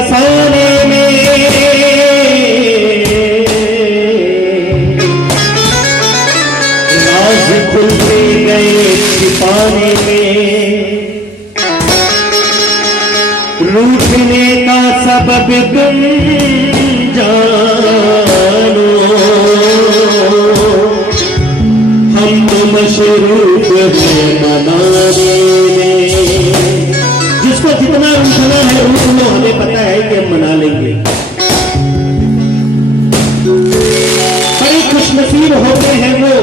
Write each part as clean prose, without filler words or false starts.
फसाने में, राज खुलते गए छिपाने में, रूठने का सबब तुम जानो, हम तो मशरूफ हैं मनाने में। जिसको जितना रूठना है रूठ लो, हमें पता है कि हम मना लेंगे। बड़े खुशनसीब होते हैं वो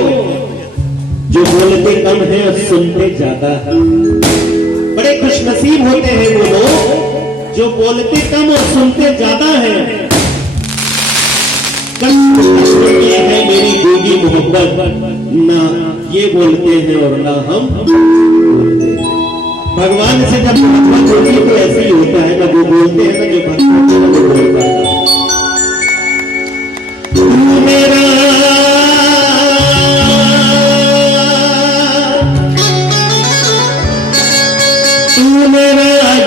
जो बोलते कम है और सुनते ज्यादा है। बड़े खुशनसीब होते हैं वो लोग जो बोलते कम और सुनते ज्यादा है। ये है मेरी गूंगी मोहब्बत, ना ये बोलते हैं और ना हम बोलते हैं। भगवान से जब मोहब्बत होती है तो ऐसे ही होता है, ना वो बोलते हैं ना जो भक्त होते हैं वो बोलता है। तू मेरा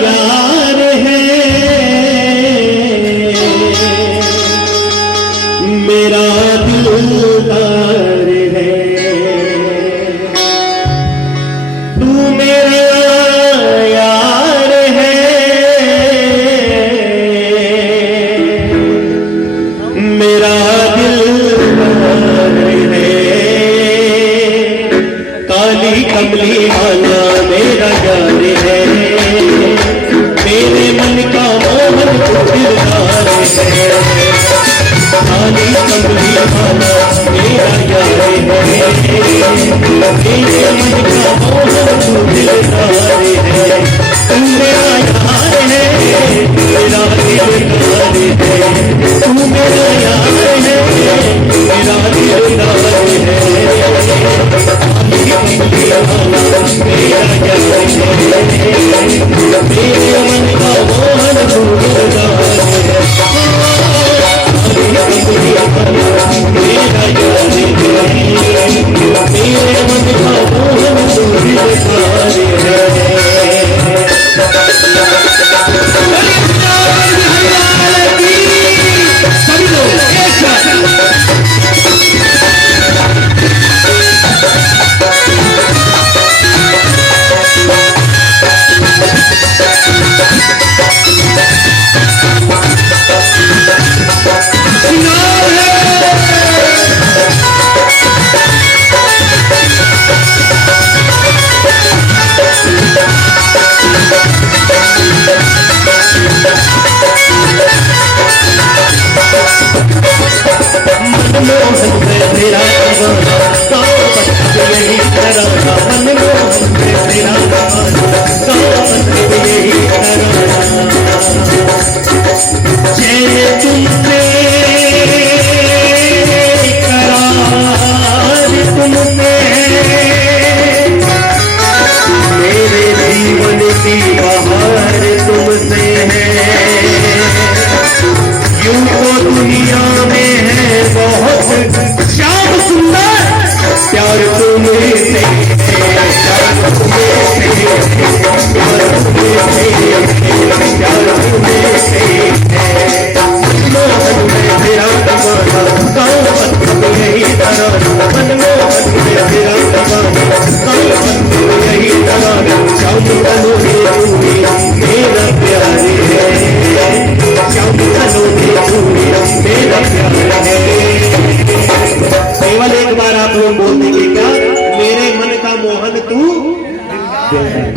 यार है, मेरा दिलदार है, तू मेरा यार है, मेरा दिलदार है, काली कमली वाला मेरा यार है, मेरे मन का मोहन तो दिलदार है, काली कमली वाला मेरा यार है, मेरे मन का मोहन तो दिलदार है, तू मेरा यार है, मेरा दिलदार है, तू मेरा यार है, मेरा दिलदार है, काली कमली वाला मेरा यार है, मेरे मन का मोहन तो दिलदार है, मेरा यार है, मेरे मन का मोहन तो दिलदार है। सभी लोग एक साथ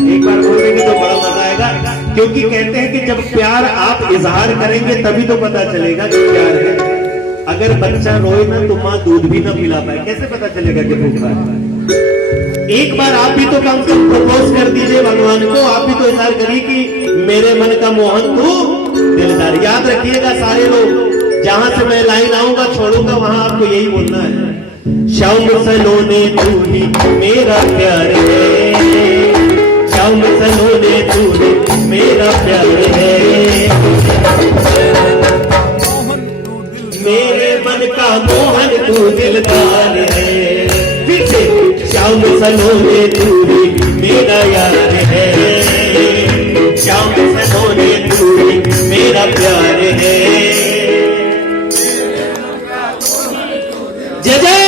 एक बार बोलेंगे तो बड़ा मजा आएगा, क्योंकि कहते हैं कि जब प्यार आप इजहार करेंगे तभी तो पता चलेगा कि प्यार है। अगर बच्चा रोए ना तो माँ दूध भी ना पिला पाए, कैसे पता चलेगा कि भूखा है? एक बार आप भी तो कम से कम प्रपोज कर दीजिए भगवान को, आप भी तो इजहार करिए कि मेरे मन का मोहन तू दिलदार। याद रखिएगा सारे लोग, जहां से मैं लाइन आऊंगा छोड़ूंगा वहां आपको यही बोलना है, शाम सलोने तू ही मेरा प्यार है, शाम सलोने तू ही मेरा प्यार है, मेरे मन का मोहन तू दिलदार है। फिर से शाम सलोने तू ही मेरा यार है, शाम सलोने तू ही मेरा मेरा प्यार है। जय जय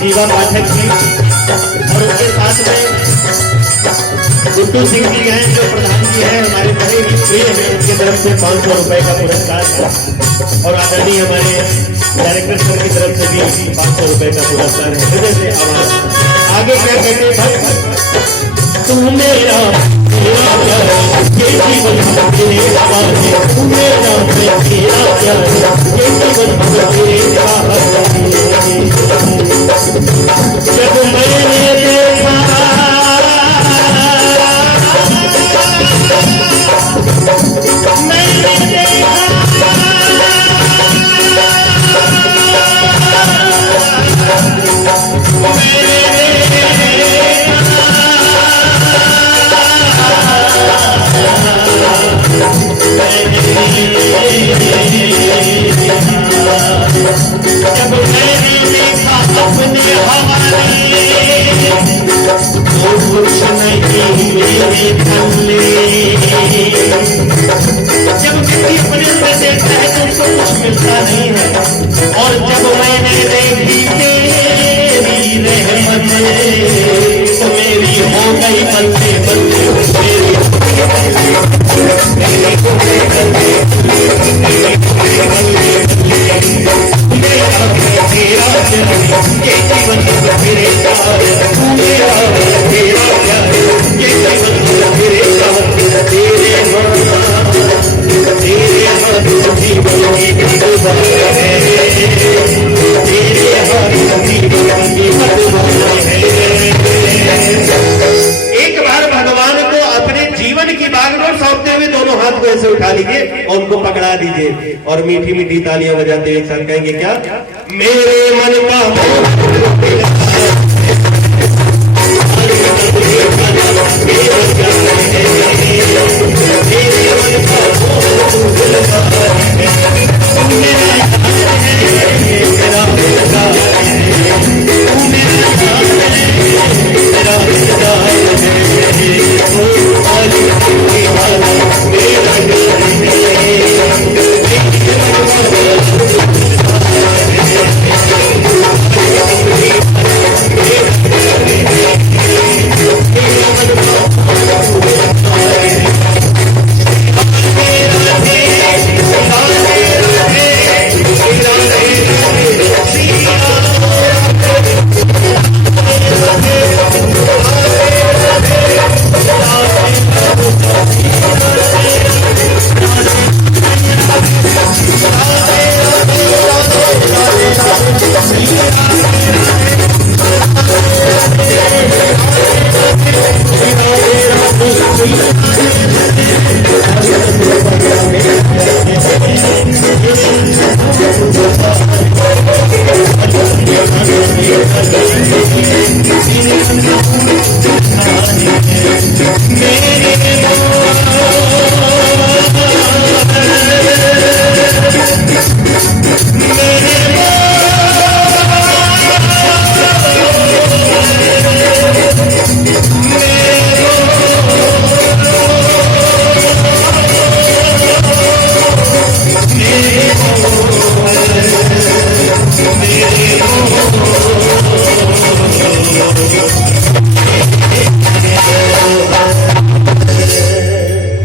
जीवा पाठक जी और उनके साथ में गुड्डू सिंह जी हैं जो प्रधान जी हैं, हमारे बड़े ही प्रिय हैं। उनकी तरफ से 500 रुपए का पुरस्कार है और आदरणीय हमारे डायरेक्टर सर की तरफ से भी 500 रुपए का पुरस्कार है। हृदय से आवाज आगे क्या कहते हैं, तू मेरा ये जीवन तेरे आवाज, तू मेरा तेरा प्यार, ये जीवन तेरे आवाज। जब मैंने देखा अपने हवाले तो कुछ नहीं मेरे थल्ले। जब किसी अपने से देखता है तो उसको कुछ मिलता नहीं है, और जब मैंने देखी तेरी रहमत तो मेरी हो गई बल्ले बल्ले मेरी एक बार भगवान को अपने जीवन की बागडोर सौंपते हुए दोनों हाथ को ऐसे उठा लीजिए और उनको पकड़ा दीजिए और मीठी मीठी तालियां बजाते एक साथ कहेंगे क्या, मेरे मन का